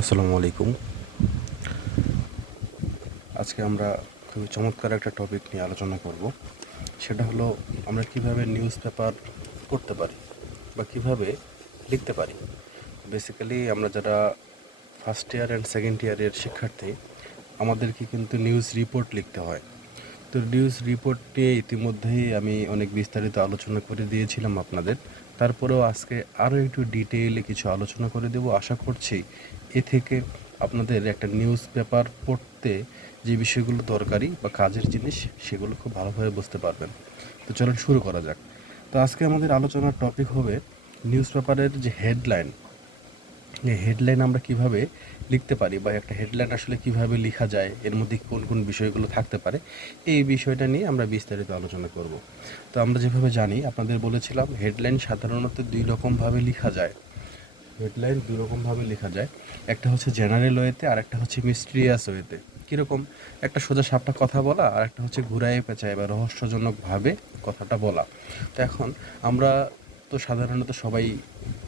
আসসালামু আলাইকুম। আজকে আমরা খুবই চমৎকার একটা টপিক নিয়ে আলোচনা করব। সেটা হলো আমরা কিভাবে নিউজ পেপার পড়তে পারি বা কিভাবে লিখতে পারি। বেসিক্যালি আমরা যারা ফার্স্ট ইয়ার অ্যান্ড সেকেন্ড ইয়ারের শিক্ষার্থী, আমাদেরকে কিন্তু নিউজ রিপোর্ট লিখতে হয়। তো নিউজ রিপোর্ট নিয়ে ইতিমধ্যেই আমি অনেক বিস্তারিত আলোচনা করে দিয়েছিলাম আপনাদের। তারপরেও আজকে আরও একটু ডিটেইলে কিছু আলোচনা করে দেব। আশা করছি এ থেকে আপনাদের একটা নিউজ পেপার পড়তে যে বিষয়গুলো দরকারি বা কাজের জিনিস সেগুলো খুব ভালোভাবে বুঝতে পারবেন। তো চলুন শুরু করা যাক। তো আজকে আমাদের আলোচনার টপিক হবে নিউজ পেপারের যে হেডলাইন, এই হেডলাইন আমরা কিভাবে লিখতে পারি বা একটা হেডলাইন আসলে কিভাবে লেখা যায়, এর মধ্যে কোন কোন বিষয়গুলো থাকতে পারে, এই বিষয়টা নিয়ে আমরা বিস্তারিত আলোচনা করব। তো আমরা যেভাবে জানি, আপনাদের বলেছিলাম হেডলাইন সাধারণত দুই রকমভাবে লেখা যায়। হেডলাইন দুই রকমভাবে লেখা যায়, একটা হচ্ছে জেনারেল ওয়েতে আর একটা হচ্ছে মিস্ট্রিয়াস ওয়েতে। কীরকম? একটা সোজা সাপটা কথা বলা আর একটা হচ্ছে ঘুরায় পেঁচায় বা রহস্যজনকভাবে কথাটা বলা। তো এখন আমরা তো সাধারণত সবাই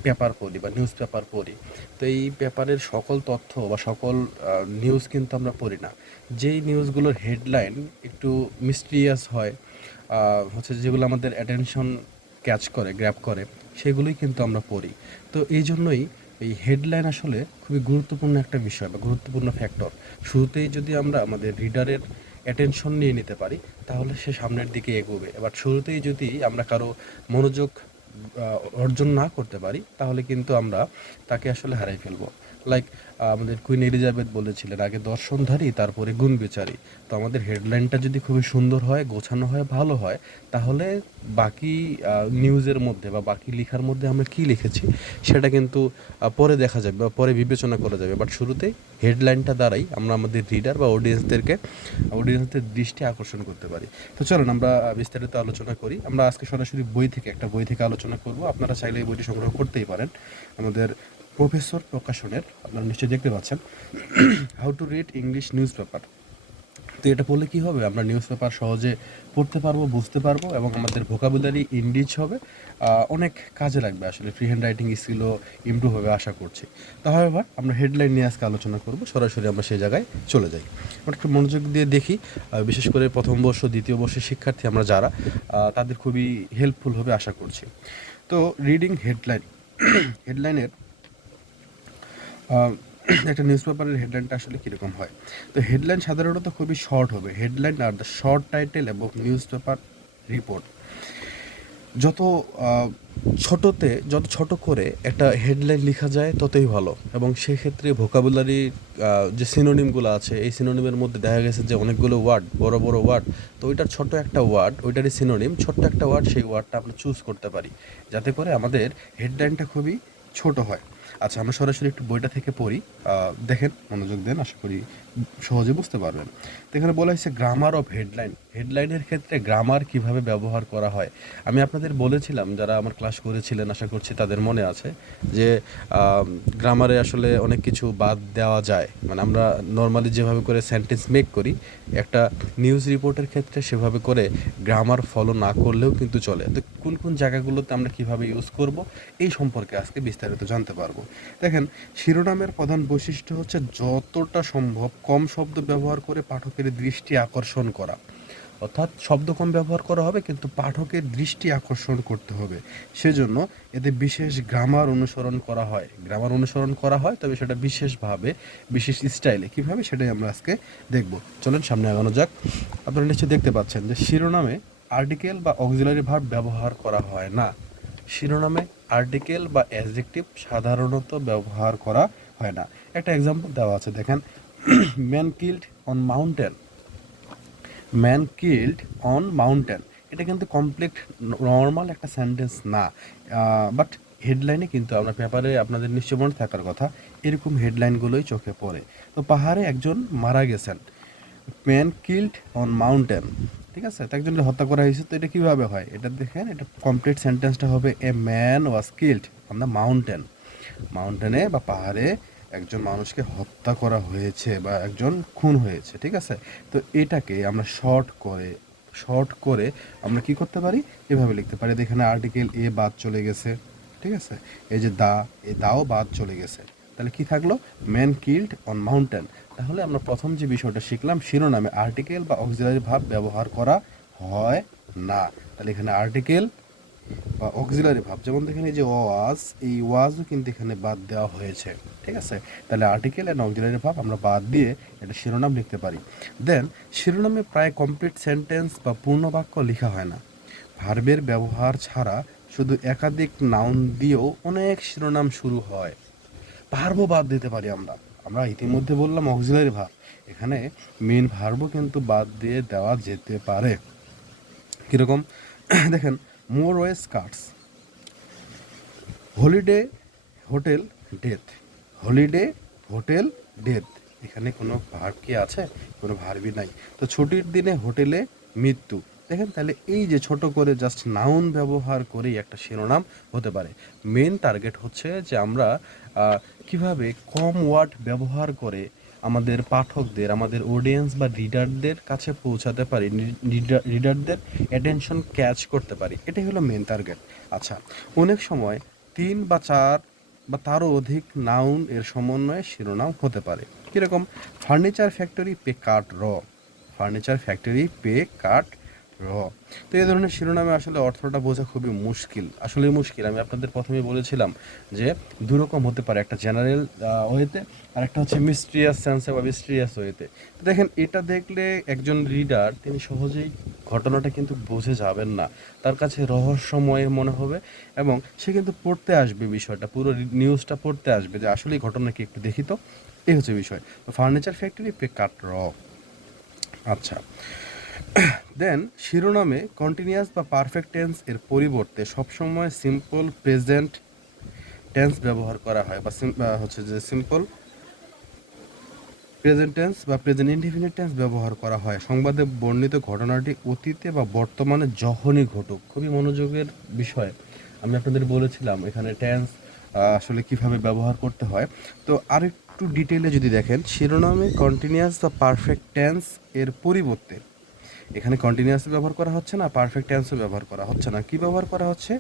পেপার পড়ি বা নিউজ পেপার পড়ি। তো এই পেপারের সকল তথ্য বা সকল নিউজ কিন্তু আমরা পড়ি না। যেই নিউজগুলোর হেডলাইন একটু মিস্টিরিয়াস হয়, হচ্ছে যেগুলো আমাদের অ্যাটেনশন ক্যাচ করে, গ্র্যাব করে, সেগুলোই কিন্তু আমরা পড়ি। তো এই জন্যই এই হেডলাইন আসলে খুবই গুরুত্বপূর্ণ একটা বিষয় বা গুরুত্বপূর্ণ ফ্যাক্টর। শুরুতেই যদি আমরা আমাদের রিডারের অ্যাটেনশন নিয়ে নিতে পারি, তাহলে সে সামনের দিকে এগোবে। এবার শুরুতেই যদি আমরা কারো মনোযোগ অর্জন না করতে পারি, তাহলে কিন্তু আমরা তাকে আসলে হারাই ফেলবো। লাইক আমাদের কুইন এলিজাবেথ বলেছিলেন, আগে দর্শনধারী তারপরে গুণ বিচারী। তো আমাদের হেডলাইনটা যদি খুবই সুন্দর হয়, গোছানো হয়, ভালো হয়, তাহলে বাকি নিউজের মধ্যে বা বাকি লেখার মধ্যে আমরা কী লিখেছি সেটা কিন্তু পরে দেখা যাবে বা পরে বিবেচনা করা যাবে। বাট শুরুতেই হেডলাইনটা দ্বারাই আমরা আমাদের রিডার বা অডিয়েন্সদের দৃষ্টি আকর্ষণ করতে পারি। তো চলুন আমরা বিস্তারিত আলোচনা করি। আমরা আজকে সরাসরি একটা বই থেকে আলোচনা করব। আপনারা চাইলে এই বইটি সংগ্রহ করতেই পারেন। আমাদের প্রফেসর প্রকাশনের, আপনারা নিশ্চয়ই দেখতে পাচ্ছেন, how to read English news paper. তো এটা পড়লে কী হবে, আমরা নিউজ পেপার সহজে পড়তে পারবো, বুঝতে পারবো এবং আমাদের ভোকাবুলারি ইনরিচ হবে। অনেক কাজে লাগবে আসলে, ফ্রি হ্যান্ড রাইটিং স্কিলও ইমপ্রুভ হবে আশা করছি। তাহলে এবার আমরা হেডলাইন নিয়ে আজকে আলোচনা করব। সরাসরি আমরা সেই জায়গায় চলে যাই। আমরা একটু মনোযোগ দিয়ে দেখি, বিশেষ করে প্রথম বর্ষ দ্বিতীয় বর্ষের শিক্ষার্থী আমরা যারা, তাদের খুবই হেল্পফুল হবে আশা করছি। তো রিডিং হেডলাইন, হেডলাইনের একটা নিউজ পেপারের হেডলাইনটা আসলে কীরকম হয়। তো হেডলাইন সাধারণত খুবই শর্ট হবে। Headline are the short title এবং নিউজ পেপার রিপোর্ট। যত ছোট করে একটা হেডলাইন লেখা যায় ততই ভালো, এবং সেক্ষেত্রে ভোকাবুলারি যে সিনোনিমগুলো আছে, এই সিনোনিমের মধ্যে দেখা গেছে যে অনেকগুলো ওয়ার্ড, বড় বড় ওয়ার্ড। তো ওইটার ছোট্ট একটা ওয়ার্ড, ওইটারই সিনোনিম, ছোট্ট একটা ওয়ার্ড, সেই ওয়ার্ডটা আমরা চুজ করতে পারি যাতে করে আমাদের হেডলাইনটা খুবই ছোট হয়। আচ্ছা, আমরা সরাসরি একটু বইটা থেকে পড়ি। দেখেন, মনোযোগ দেন, আশা করি সহজে বুঝতে পারবেন। তো এখানে বলা হয়েছে গ্রামার অফ হেডলাইন। হেডলাইনের ক্ষেত্রে গ্রামার কিভাবে ব্যবহার করা হয়। আমি আপনাদের বলেছিলাম, যারা আমার ক্লাস করেছিলেন আশা করছি তাদের মনে আছে, যে গ্রামারে আসলে অনেক কিছু বাদ দেওয়া যায়। মানে আমরা নর্মালি যেভাবে করে সেন্টেন্স মেক করি, একটা নিউজ রিপোর্টের ক্ষেত্রে সেভাবে করে গ্রামার ফলো না করলেও কিন্তু চলে। তো কোন কোন জায়গাগুলোতে আমরা কিভাবে ইউজ করব, এই সম্পর্কে আজকে বিস্তারিত জানতে পারবো। দেখেন, শিরোনামের প্রধান বৈশিষ্ট্য হচ্ছে যতটা সম্ভব কম শব্দ ব্যবহার করে পাঠকের দৃষ্টি আকর্ষণ করা। অর্থাৎ শব্দ কম ব্যবহার করা হবে, কিন্তু পাঠকের দৃষ্টি আকর্ষণ করতে হবে। সেজন্য এতে বিশেষ গ্রামার অনুসরণ করা হয়। তবে সেটা বিশেষভাবে, বিশেষ স্টাইলে। কীভাবে, সেটাই আমরা আজকে দেখব। চলেন সামনে আগানো যাক। আপনারা নিশ্চয়ই দেখতে পাচ্ছেন যে শিরোনামে আর্টিকেল বা অক্সিলারি ভার্ব ব্যবহার করা হয় না। শিরোনামে আর্টিকেল বা অ্যাডজেক্টিভ সাধারণত ব্যবহার করা হয় না। একটা এক্সাম্পল দেওয়া আছে, দেখেন, man killed on mountain. Man killed on mountain, এটা কিন্তু কমপ্লিট নর্মাল একটা সেন্টেন্স না, বাট হেডলাইনে কিন্তু আমরা পেপারে, আপনাদের নিশ্চয় মনে থাকার কথা, এরকম হেডলাইনগুলোই চোখে পড়ে। তো পাহাড়ে একজন মারা গেছেন, ম্যান কিল্ড অন মাউন্টেন, ঠিক আছে। তো একজনকে হত্যা করা হয়েছে। তো এটা কীভাবে হয়, এটা দেখেন, এটা কমপ্লিট সেন্টেন্সটা হবে a man was killed on the mountain. মাউন্টেনে বা পাহাড়ে একজন মানুষকে হত্যা করা হয়েছে বা একজন খুন হয়েছে, ঠিক আছে। তো এটাকে আমরা শর্ট করে আমরা কি করতে পারি, এভাবে লিখতে পারি। এখানে আর্টিকেল এ বাদ চলে গেছে, ঠিক আছে। এই যে দা, এই দাও বাদ চলে গেছে। তাহলে কি থাকলো, ম্যান কিল্ড অন মাউন্টেন। তাহলে আমরা প্রথম যে বিষয়টা শিখলাম, শিরোনামে আর্টিকেল বা অক্সিলারি ভার্ব ব্যবহার করা হয় না। তাহলে এখানে আর্টিকেল বা অক্সিলারি ভার্ব, যেমন দেখেন এই যে ওয়াজ, এই ওয়াজও কিন্তু এখানে বাদ দেওয়া হয়েছে, ঠিক আছে। তাহলে আর্টিকেল অ্যান্ড অক্সিলারি ভার্ব আমরা বাদ দিয়ে এটা শিরোনাম লিখতে পারি। দেন শিরোনামে প্রায় কমপ্লিট সেন্টেন্স বা পূর্ণ বাক্য লেখা হয় না। ভার্বের ব্যবহার ছাড়া শুধু একাধিক নাউন দিয়েও অনেক শিরোনাম শুরু হয়। ভার্বও বাদ দিতে পারি আমরা। আমরা ইতিমধ্যে বললাম অক্সিলারি ভার্ব, এখানে মেন ভার্বও কিন্তু বাদ দিয়ে দেওয়া যেতে পারে। কীরকম দেখেন, more wage cuts, holiday hotel death, holiday hotel death, এখানে কোনো ভার্ব কি আছে? কোনো ভার্বই নাই। তো ছুটির দিনে হোটেলে মৃত্যু, দেখেন তাহলে এই যে ছোট করে জাস্ট নাউন ব্যবহার করেই একটা শিরোনাম হতে পারে। মেন টার্গেট হচ্ছে যে আমরা কিভাবে কম ওয়ার্ড ব্যবহার করে আমাদের পাঠকদের, আমাদের অডিয়েন্স বা রিডারদের কাছে পৌঁছাতে পারি, রিডারদের অ্যাটেনশন ক্যাচ করতে পারি, এটাই হলো মেন টার্গেট। আচ্ছা, অনেক সময় 3 বা 4 বা তারও অধিক নাউন এর সমন্বয়ে শিরোনাম হতে পারে। কীরকম, ফার্নিচার ফ্যাক্টরি পে কাট র, ফার্নিচার ফ্যাক্টরি পে কাট র। তো এই ধরনের শিরোনামে আসলে অর্থটা বোঝা খুবই মুশকিল, আসলে মুশকিল। আমি আপনাদের প্রথমেই বলেছিলাম যে দুরকম হতে পারে, একটা জেনারেল ওয়েতে আর একটা হচ্ছে মিস্ট্রিয়াস সেন্সে বা মিস্ট্রিয়াস ওয়েতে। তো দেখেন এটা দেখলে একজন রিডার তিনি সহজেই ঘটনাটা কিন্তু বুঝে যাবেন না, তার কাছে রহস্যময় মনে হবে এবং সে কিন্তু পড়তে আসবে, বিষয়টা পুরো নিউজটা পড়তে আসবে যে আসলে এই ঘটনা কি, একটু দেখি তো। এই হচ্ছে বিষয়। তো ফার্নিচার ফ্যাক্টরি পে কাট র। আচ্ছা, দেন শিরোনামে কন্টিনিউয়াস বা পারফেক্ট টেন্স এর পরিবর্তে সবসময় সিম্পল প্রেজেন্ট টেন্স ব্যবহার করা হয়, বা হচ্ছে যে সিম্পল প্রেজেন্ট টেন্স বা প্রেজেন্ট ইনডিফিনিট টেন্স ব্যবহার করা হয়। সংবাদে বর্ণিত ঘটনাটি অতীতে বা বর্তমানে যখনই ঘটুক। খুবই মনোযোগের বিষয়। আমি আপনাদের বলেছিলাম এখানে টেন্স আসলে কিভাবে ব্যবহার করতে হয়। তো আরেকটু ডিটেইলে যদি দেখেন, শিরোনামে কন্টিনিউয়াস বা পারফেক্ট টেন্স এর পরিবর্তে এখানে কন্টিনিউয়াস ব্যবহার করা হচ্ছে না, পারফেক্ট টেন্সও ব্যবহার করা হচ্ছে না। কি ব্যবহার করা হচ্ছে?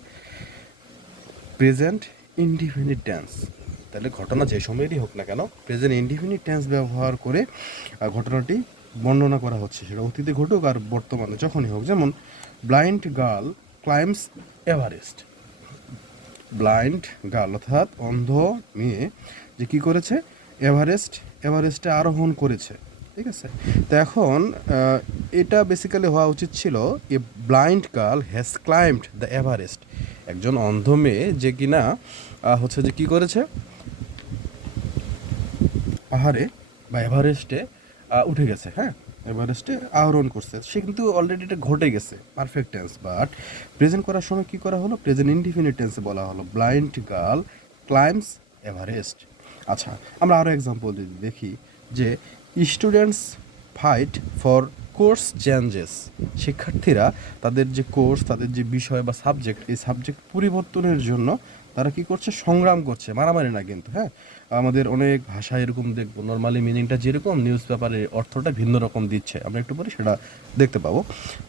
Present indefinite tense. তাহলে ঘটনা যে সময়েরই হোক না কেন, প্রেজেন্ট ইনডিফিনিট টেন্স ব্যবহার করে ঘটনাটি বর্ণনা করা হচ্ছে, সেটা অতীতে ঘটুক আর বর্তমানে যখনই হোক। যেমন blind girl ক্লাইম্বস Everest, blind girl অর্থাৎ অন্ধ মেয়ে যে কী করেছে, এভারেস্টে আরোহণ করেছে, ঠিক আছে। তো এখন এটা বেসিক্যালি হওয়া উচিত ছিল, a blind girl has climbed the Everest, একজন অন্ধ মেয়ে যে কিনা হচ্ছে যে কী করেছে, পাহাড়ে বা এভারেস্টে উঠে গেছে, হ্যাঁ, এভারেস্টে আরোহণ করছে। সে কিন্তু অলরেডি এটা ঘটে গেছে, পারফেক্ট টেন্স। বাট প্রেজেন্ট করার সময় কী করা হলো, প্রেজেন্ট ইনডিফিনিট টেন্সে বলা হলো ব্লাইন্ড গার্ল ক্লাইম্বস এভারেস্ট। আচ্ছা, আমরা আরও এক্সাম্পল যদি দেখি যে students fight for course changes, শিক্ষার্থীরা তাদের যে কোর্স, তাদের যে বিষয় বা সাবজেক্ট, এই সাবজেক্ট পরিবর্তনের জন্য তারা কি করছে, সংগ্রাম করছে, মারামারি না কিন্তু, হ্যাঁ। আমাদের অনেক ভাষা এরকম দেখবো, নর্মালি মিনিংটা যেরকম নিউজ পেপারের অর্থটা ভিন্ন রকম দিচ্ছে, আমরা একটু পরে সেটা দেখতে পাবো।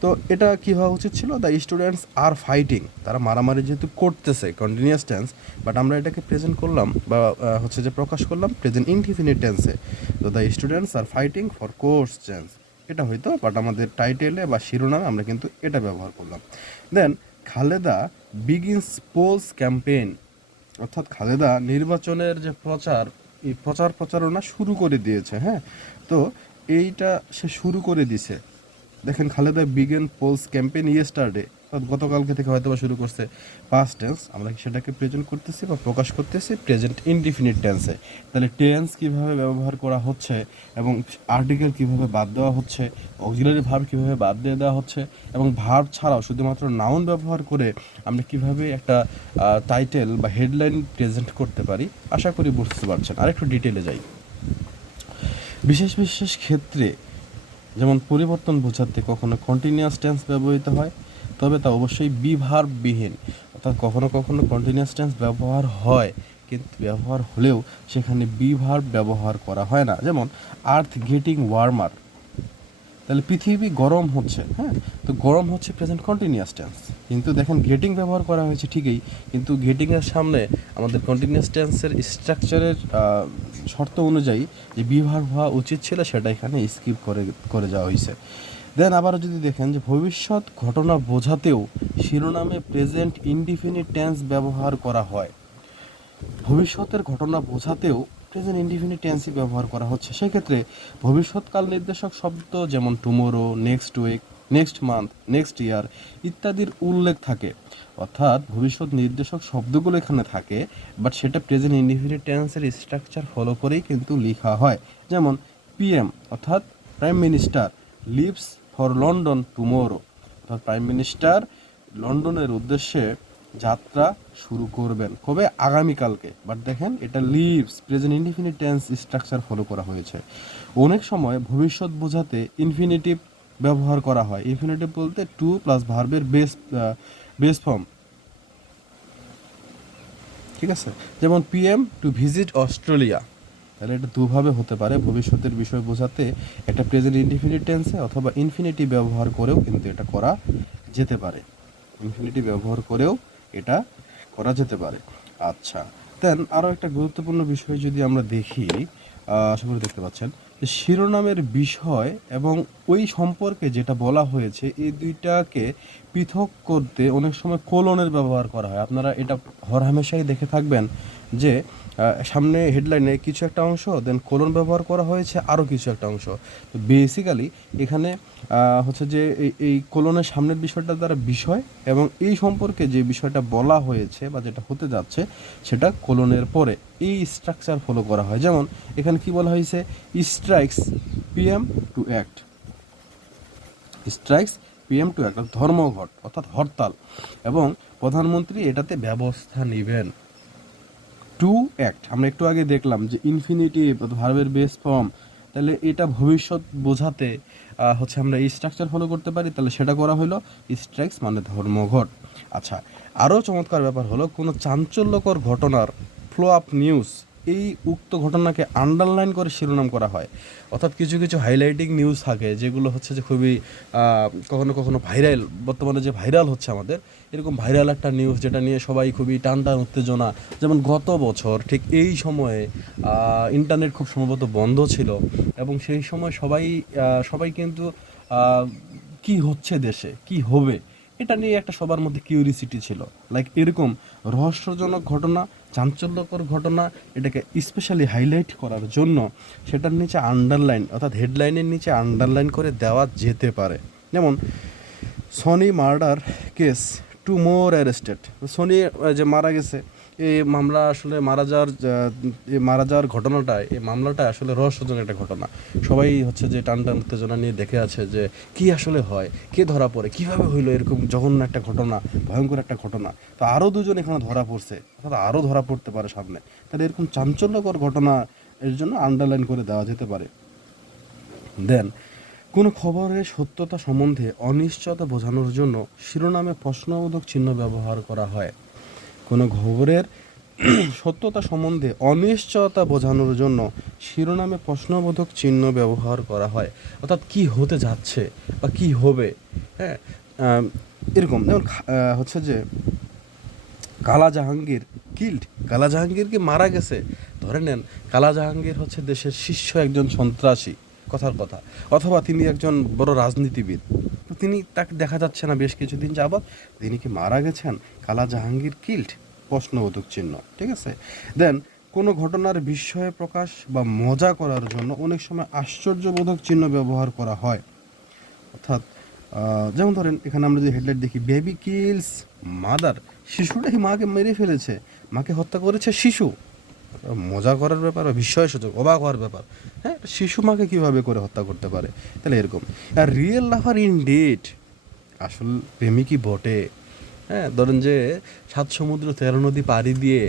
তো এটা কি হওয়া উচিত ছিল, দ্য স্টুডেন্টস আর ফাইটিং, তারা মারামারি যেহেতু করতেছে, কন্টিনিউয়াস টেন্স, বাট আমরা এটাকে প্রেজেন্ট করলাম বা হচ্ছে যে প্রকাশ করলাম প্রেজেন্ট ইনডিফিনিট টেন্সে। তো the students are fighting for course change, এটা হয়তো, বাট আমাদের টাইটেলে বা শিরোনামে আমরা কিন্তু এটা ব্যবহার করলাম। দেন খালেদা বিগিনস পোলস ক্যাম্পেইন, অর্থাৎ খালেদা নির্বাচনের যে এই প্রচারণা শুরু করে দিয়েছে, হ্যাঁ। তো এইটা সে শুরু করে দিছে। দেখেন, Khaleda begins polls campaign yesterday, অর্থাৎ গতকালকে থেকে হয়তো বা শুরু করছে, পাস্ট টেন্স। আমরা সেটাকে প্রেজেন্ট করতেছি বা প্রকাশ করতেছি প্রেজেন্ট ইনডিফিনিট টেন্সে। তাহলে টেন্স কীভাবে ব্যবহার করা হচ্ছে এবং আর্টিকেল কীভাবে বাদ দেওয়া হচ্ছে, অক্সিলারি ভার্ব কীভাবে বাদ দিয়ে দেওয়া হচ্ছে, এবং ভার্ব ছাড়াও শুধুমাত্র নাউন ব্যবহার করে আমরা কীভাবে একটা টাইটেল বা হেডলাইন প্রেজেন্ট করতে পারি, আশা করি বুঝতে পারছেন। আরেকটু ডিটেলে যাই। বিশেষ বিশেষ ক্ষেত্রে, যেমন পরিবর্তন বোঝাতে কখনো কন্টিনিউয়াস টেন্স ব্যবহৃত হয়, তবে তা অবশ্যই বি ভার্ববিহীন, অর্থাৎ কখনো কখনো কন্টিনিউয়াস টেন্স ব্যবহার হয়, কিন্তু ব্যবহার হলেও সেখানে বি ভার্ব ব্যবহার করা হয় না। যেমন আর্থ গেটিং ওয়ার্মার, তাহলে পৃথিবী গরম হচ্ছে, হ্যাঁ, তো গরম হচ্ছে প্রেজেন্ট কন্টিনিউয়াস টেন্স, কিন্তু দেখেন গেটিং ব্যবহার করা হয়েছে ঠিকই, কিন্তু গেটিংয়ের সামনে আমাদের কন্টিনিউয়াস টেন্সের স্ট্রাকচারের শর্ত অনুযায়ী যে বিভাগ হওয়া উচিত ছিল সেটা এখানে স্কিপ করে যাওয়া হয়েছে। দেন আবার যদি দেখেন যে ভবিষ্যৎ ঘটনা বোঝাতেও শিরোনামে প্রেজেন্ট ইনডিফিনিট টেন্স ব্যবহার করা হয়। ভবিষ্যতের ঘটনা বোঝাতেও প্রেজেন্ট ইনডিফিনিট টেন্সই ব্যবহার করা হচ্ছে। সেক্ষেত্রে ভবিষ্যৎকাল নির্দেশক শব্দ যেমন tomorrow, next week, next month, next year ইত্যাদির উল্লেখ থাকে, অর্থাৎ ভবিষ্যৎ নির্দেশক শব্দগুলো এখানে থাকে, বাট সেটা প্রেজেন্ট ইনডিফিনিট টেন্সের স্ট্রাকচার ফলো করেই কিন্তু লেখা হয়। যেমন পিএম অর্থাৎ prime minister leaves for London tomorrow, অর্থাৎ প্রাইম মিনিস্টার লন্ডনের উদ্দেশ্যে যাত্রা শুরু করবেন কবে, আগামীকালকে, বাট দেখেন এটা leaves present indefinite tense structure follow করা হয়েছে। অনেক সময় ভবিষ্যৎ বোঝাতে ইনফিনিটিভ ব্যবহার করা হয়। ইনফিনিটিভ বলতে টু প্লাস ভার্বের বেস ফর্ম, ঠিক আছে, যেমন পিএম টু ভিজিট অস্ট্রেলিয়া, তাহলে এটা দুভাবে হতে পারে, ভবিষ্যতের বিষয় বোঝাতে একটা প্রেজেন্ট ইনডিফিনিট টেন্সে অথবা ইনফিনিটিভ ব্যবহার করেও কিন্তু এটা করা যেতে পারে, ইনফিনিটিভ ব্যবহার করেও এটা করা যেতে পারে। আচ্ছা, দেন আরও একটা গুরুত্বপূর্ণ বিষয় যদি আমরা দেখি, আশা করি দেখতে পাচ্ছেন যে শিরোনামের বিষয় এবং ওই সম্পর্কে যেটা বলা হয়েছে এই দুইটাকে পৃথক করতে অনেক সময় কোলনের ব্যবহার করা হয়। আপনারা এটা হরহামেশাই দেখে থাকবেন যে সামনে হেডলাইনে কিছু একটা অংশ, দেন কোলন ব্যবহার করা হয়েছে আরও কিছু একটা অংশ। তো বেসিক্যালি এখানে হচ্ছে যে এই কোলনের সামনের বিষয়টা দ্বারা বিষয় এবং এই সম্পর্কে যে বিষয়টা বলা হয়েছে বা যেটা হতে যাচ্ছে সেটা কোলনের পরে এই স্ট্রাকচার ফলো করা হয়। যেমন এখানে কি বলা হয়েছে, strikes PM to act, strikes PM to act ধর্মঘট অর্থাৎ হরতাল, এবং প্রধানমন্ত্রী এটাতে ব্যবস্থা নেবেন। টু অ্যাক্ট আমরা একটু আগে দেখলাম যে ইনফিনিটিভ ভার্বের বেস ফর্ম, তাহলে এটা ভবিষ্যৎ বোঝাতে হচ্ছে আমরা এই স্ট্রাকচার ফলো করতে পারি, তাহলে সেটা করা হলো স্ট্রাইকস মানে ধর্মঘট। আচ্ছা, আরও চমৎকার ব্যাপার হলো কোনো চাঞ্চল্যকর ঘটনার ফ্লো আপ নিউজ, এই উক্ত ঘটনাকে আন্ডারলাইন করে শিরোনাম করা হয়, অর্থাৎ কিছু কিছু হাইলাইটিং নিউজ থাকে যেগুলো হচ্ছে যে খুবই কখনো কখনো ভাইরাল, বর্তমানে যে ভাইরাল হচ্ছে আমাদের এরকম ভাইরাল একটা নিউজ যেটা নিয়ে সবাই খুবই টান টান উত্তেজনা। যেমন গত বছর ঠিক এই সময়ে ইন্টারনেট খুব সম্ভবত বন্ধ ছিল এবং সেই সময় সবাই কিন্তু কি হচ্ছে দেশে কি হবে এটা নিয়ে একটা সবার মধ্যে কিউরিসিটি ছিল। লাইক এরকম রহস্যজনক ঘটনা, চাঞ্চল্যকর ঘটনা, এটাকে স্পেশালি হাইলাইট করার জন্য সেটার নিচে আন্ডারলাইন অর্থাৎ হেডলাইনের নিচে আন্ডারলাইন করে দেওয়া যেতে পারে। যেমন সনি মার্ডার কেস, টু মোর অ্যারেস্টেড, সনি যে মারা গেছে এই মামলা আসলে মারা যাওয়ার ঘটনাটা, এই মামলাটা আসলে রহস্যজনক একটা ঘটনা। সবাই হচ্ছে যে টান টান উত্তেজনা নিয়ে দেখে আছে যে কি আসলে হয়, কে ধরা পড়ে, কিভাবে হইলো এরকম জঘন্য একটা ঘটনা, ভয়ঙ্কর একটা ঘটনা। তো আরও দুজন এখানে ধরা পড়ছে অর্থাৎ আরও ধরা পড়তে পারে সামনে, তাহলে এরকম চাঞ্চল্যকর ঘটনা এর জন্য আন্ডারলাইন করে দেওয়া যেতে পারে। দেন কোনো খবরের সত্যতা সম্বন্ধে অনিশ্চয়তা বোঝানোর জন্য শিরোনামে প্রশ্নবোধক চিহ্ন ব্যবহার করা হয়। কোনো খবরের সত্যতা সম্বন্ধে অনিশ্চয়তা বোঝানোর জন্য শিরোনামে প্রশ্নবোধক চিহ্ন ব্যবহার করা হয়, অর্থাৎ কি হতে যাচ্ছে বা কি হবে, হ্যাঁ, এরকম। যেমন হচ্ছে যে কালা জাহাঙ্গীর কিল্ড, কালা জাহাঙ্গীর কি মারা গেছে, ধরে নেন কালা জাহাঙ্গীর হচ্ছে দেশের শীর্ষ একজন সন্ত্রাসী কথার কথা, অথবা তিনি একজন বড় রাজনীতিবিদ, তো তাকে দেখা যাচ্ছে না বেশ কিছুদিন যাবৎ, তিনি কি মারা গেছেন, কালা জাহাঙ্গীর কিল্ড, প্রশ্নবোধক চিহ্ন, ঠিক আছে। দেন কোনো ঘটনার বিস্ময় প্রকাশ বা মজা করার জন্য অনেক সময় আশ্চর্যবোধক চিহ্ন ব্যবহার করা হয়, অর্থাৎ যেমন ধরেন এখানে আমরা যদি হেডলাইট দেখি, বেবি কিলস মাদার, শিশুটাই মাকে মেরে ফেলেছে, মাকে হত্যা করেছে শিশু, মজা করার ব্যাপার বা বিস্ময়সূচক অবাক হওয়ার ব্যাপার, হ্যাঁ, শিশু মাকে কীভাবে করে হত্যা করতে পারে, তাহলে এরকম। আর রিয়েল লাভার ইন ডেট, আসল প্রেমিকই বটে, হ্যাঁ, ধরেন যে 7 সমুদ্র 13 নদী পাড়ি দিয়ে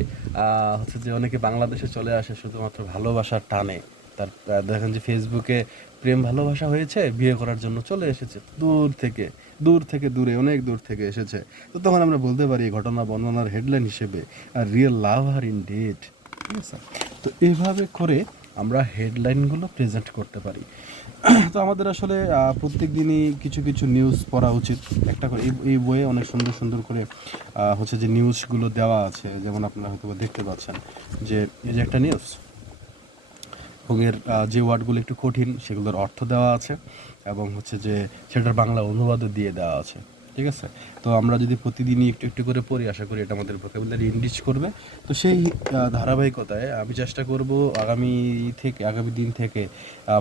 হচ্ছে যে অনেকে বাংলাদেশে চলে আসে শুধুমাত্র ভালোবাসার টানে, তার দেখেন যে ফেসবুকে প্রেম ভালোবাসা হয়েছে, বিয়ে করার জন্য চলে এসেছে দূর থেকে দূরে অনেক দূর থেকে এসেছে, তো তখন আমরা বলতে পারি ঘটনা বর্ণনার হেডলাইন হিসেবে আর real love are in debt, ঠিক আছে। তো এইভাবে করে আমরা হেডলাইনগুলো প্রেজেন্ট করতে পারি। তো আমাদের আসলে প্রত্যেক দিনই কিছু কিছু নিউজ পড়া উচিত। একটা করে এই বইয়ে অনেক সুন্দর সুন্দর করে হচ্ছে যে নিউজগুলো দেওয়া আছে, যেমন আপনারা হয়তো দেখতে পাচ্ছেন যে এই যে একটা নিউজ, এবং এর যে ওয়ার্ডগুলো একটু কঠিন সেগুলোর অর্থ দেওয়া আছে, এবং হচ্ছে যে সেটার বাংলা অনুবাদও দিয়ে দেওয়া আছে। ঠিক আছে, তো আমরা যদি প্রতিদিনই একটু একটু করে পড়ি, আশা করি এটা আমাদের ভোকাবুলারি এনরিচ করবে। তো সেই ধারাবাহিকতায় আমি চেষ্টা করব আগামী দিন থেকে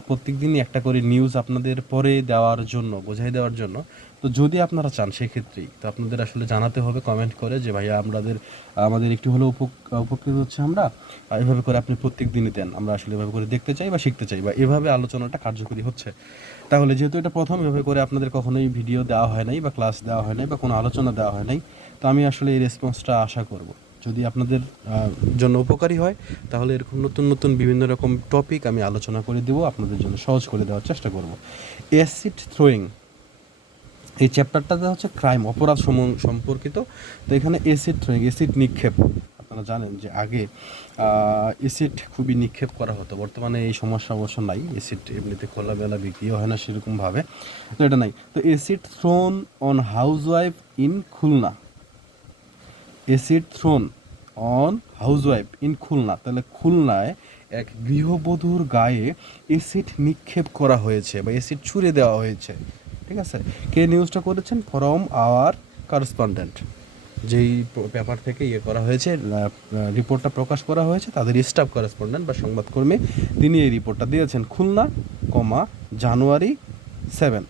প্রত্যেক দিনই একটা করে নিউজ আপনাদের পরে দেওয়ার জন্য, বোঝাই দেওয়ার জন্য। তো যদি আপনারা চান সেক্ষেত্রেই তো আপনাদের আসলে জানাতে হবে কমেন্ট করে যে ভাইয়া আমাদের একটু হলেও উপকৃত হচ্ছে আমরা, এভাবে করে আপনি প্রত্যেক দিনই দেন, আমরা আসলে এভাবে করে দেখতে চাই বা শিখতে চাই, বা এভাবে আলোচনাটা কার্যকরী হচ্ছে। তাহলে যেহেতু এটা প্রথম, এভাবে করে আপনাদের কখনোই ভিডিও দেওয়া হয় নাই বা ক্লাস দেওয়া হয় নাই বা কোনো আলোচনা দেওয়া হয় নাই, তো আমি আসলে এই রেসপন্সটা আশা করব। যদি আপনাদের জন্য উপকারী হয় তাহলে এরকম নতুন নতুন বিভিন্ন রকম টপিক আমি আলোচনা করে দেবো, আপনাদের জন্য সহজ করে দেওয়ার চেষ্টা করব। অ্যাসিড থ্রোয়িং, এই চ্যাপ্টারটাতে হচ্ছে ক্রাইম, অপরাধ সম্পর্কিত। তো এখানে অ্যাসিড থ্রোয়িং, অ্যাসিড নিক্ষেপ, আপনারা জানেন যে আগে অ্যাসিড খুবই নিক্ষেপ করা হতো। বর্তমানে এই সমস্যা অবশ্য নাই, অ্যাসিড এমনিতে খোলামেলা বিক্রিও হয় না সেরকমভাবে, তো এটা নাই। তো acid thrown on housewife in Khulna, acid thrown on housewife in Khulna, তাহলে খুলনায় এক গৃহবধূর গায়ে অ্যাসিড নিক্ষেপ করা হয়েছে বা অ্যাসিড ছুঁড়ে দেওয়া হয়েছে। ঠিক আছে, কে নিউজটা করেছেন? ফ্রম আওয়ার করসপন্ডেন্ট, যেই পেপার থেকে করা হয়েছে, রিপোর্টটা প্রকাশ করা হয়েছে, তাদের স্টাফ করেসপন্ডেন্ট বা সংবাদকর্মী, তিনি এই রিপোর্টটা দিয়েছেন। খুলনা, জানুয়ারি 7।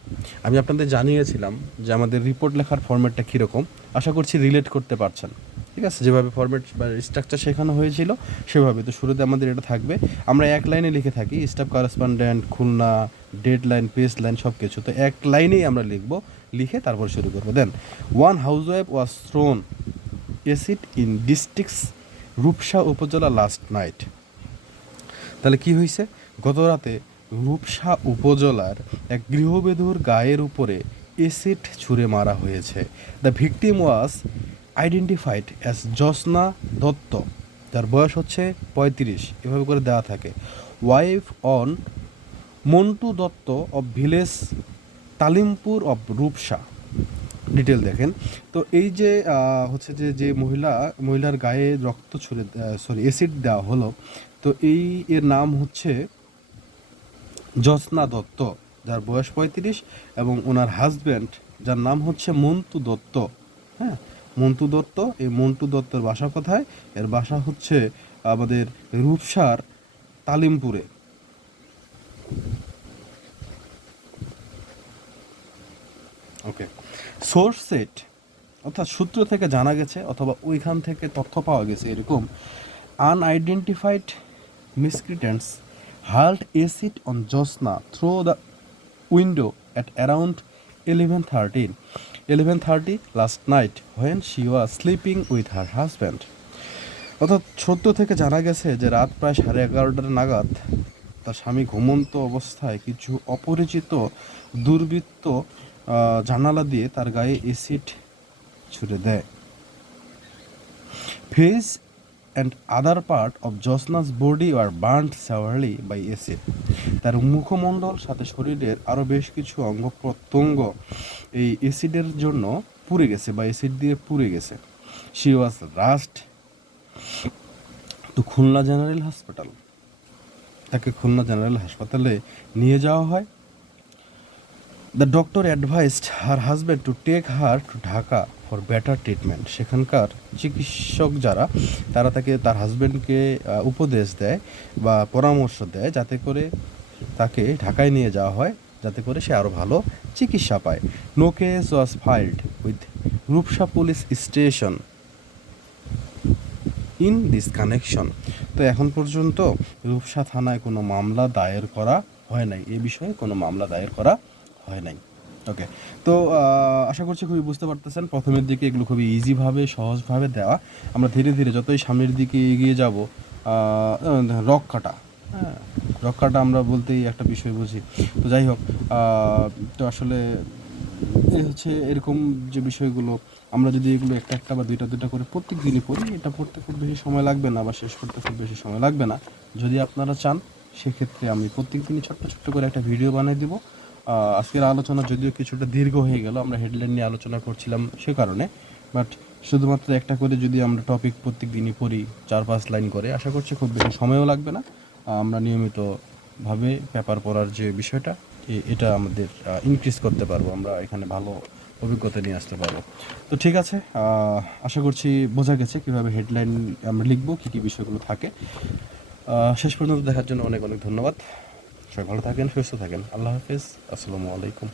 আমি আপনাদের জানিয়েছিলাম যে আমাদের রিপোর্ট লেখার ফরম্যাটটা কীরকম, আশা করছি রিলেট করতে পারছেন। ঠিক আছে, যেভাবে ফরম্যাট বা স্ট্রাকচার শেখানো হয়েছিল সেভাবে। তো শুরুতে আমাদের এটা থাকবে, আমরা এক লাইনে লিখে থাকি staff correspondent, Khulna, dead line, page line, সব কিছু তো এক লাইনেই আমরা লিখবো, লিখে তারপর শুরু করবো। Then one housewife was thrown acid in districts Rupsa upazila last night. তাহলে কি হয়েছে? গত রাতে রূপসা উপজেলার এক গৃহবধূর গায়ের উপরে অ্যাসিড ছুঁড়ে মারা হয়েছে। The victim was identified as Jyotsna Dutta, যার বয়স হচ্ছে 35, এভাবে করে দেওয়া থাকে। Wife on Montu Dutta of village Talimpur of Rupsa. Detail দেখেন। তো এই যে হচ্ছে যে মহিলার গায়ে রক্ত ছুঁড়ে অ্যাসিড দেওয়া হলো, তো এর নাম হচ্ছে জ্যোৎস্না দত্ত, যার বয়স 35, এবং ওনার হাজব্যান্ড যার নাম হচ্ছে মন্টু দত্ত। হ্যাঁ, মন্টু দত্ত। এই মন্টু দত্তর বাসা কোথায়? এর বাসা হচ্ছে আমাদের রূপসার তালিমপুরে। ওকে, সোর্স সেট, অর্থাৎ সূত্র থেকে জানা গেছে অথবা ওইখান থেকে তথ্য পাওয়া গেছে এরকম, unidentified miscreants hurled acid on Jyotsna through the window at around 11:30 last night when she was sleeping with her husband. অর্থাৎ সত্য থেকে জানা গেছে যে রাত প্রায় 11:30 নাগাদ তার স্বামী ঘুমন্ত অবস্থায় কিছু অপরিচিত দুর্বৃত্ত জানালা দিয়ে তার গায়ে অ্যাসিড ছুঁড়ে দেয়। Face and other part of Jyotsna's body are burned severely by acid. তার মুখমণ্ডল সাথে শরীরের আরও বেশ কিছু অঙ্গ প্রত্যঙ্গ এই অ্যাসিডের জন্য পুড়ে গেছে বা অ্যাসিড দিয়ে পুড়ে গেছে। She was rushed to Khulna general hospital, তাকে খুলনা জেনারেল হাসপাতালে নিয়ে যাওয়া হয়। The doctor advised her husband to take her to Dhaka for better treatment. সেখানকার চিকিৎসক যারা, তারা তার হাজব্যান্ডকে উপদেশ দেয় বা পরামর্শ দেয় যাতে করে তাকে ঢাকায় নিয়ে যাওয়া হয়, যাতে করে সে আরও ভালো চিকিৎসা পায়। No case was filed with Rupsha police station in this connection. তো এখন পর্যন্ত রূপসা থানায় কোনো মামলা দায়ের করা হয় নাই, এ বিষয়ে কোনো মামলা দায়ের করা হয় নাই। ওকে, তো আশা করছি খুবই বুঝতে পারতেছেন। প্রথমের দিকে এগুলো খুবই ইজিভাবে, সহজভাবে দেওয়া। আমরা ধীরে ধীরে যতই সামনের দিকে এগিয়ে যাব, রক কাটা, হ্যাঁ, রক কাটা আমরা বলতেই একটা বিষয় বুঝি। তো যাই হোক, তো আসলে এই হচ্ছে এরকম যে বিষয়গুলো, আমরা যদি এগুলো একটা একটা বা দুইটা করে প্রত্যেক দিনই পড়ি, এটা পড়তে খুব বেশি সময় লাগবে না বা শেষ করতে খুব বেশি সময় লাগবে না। যদি আপনারা চান সেক্ষেত্রে আমি প্রত্যেক দিনই ছোট্ট ছোট্ট করে একটা ভিডিও বানিয়ে দিব। আজকের আলোচনা যদিও কিছুটা দীর্ঘ হয়ে গেল, আমরা হেডলাইন নিয়ে আলোচনা করছিলাম সে কারণে, বাট শুধুমাত্র একটা করে যদি আমরা টপিক প্রত্যেক দিনই পড়ি 4-5 লাইন করে, আশা করছি খুব বেশি সময়ও লাগবে না। আমরা নিয়মিতভাবে পেপার পড়ার যে বিষয়টা এটা আমাদের ইনক্রিজ করতে পারবো, আমরা এখানে ভালো অভিজ্ঞতা নিয়ে আসতে পারবো। তো ঠিক আছে, আশা করছি বোঝা গেছে কীভাবে হেডলাইন আমরা লিখবো, কী কী বিষয়গুলো থাকে। শেষ পর্যন্ত দেখার জন্য অনেক অনেক ধন্যবাদ। সবাই ভালো থাকেন, সুস্থ থাকেন। আল্লাহ হাফিজ। আসসালামু আলাইকুম।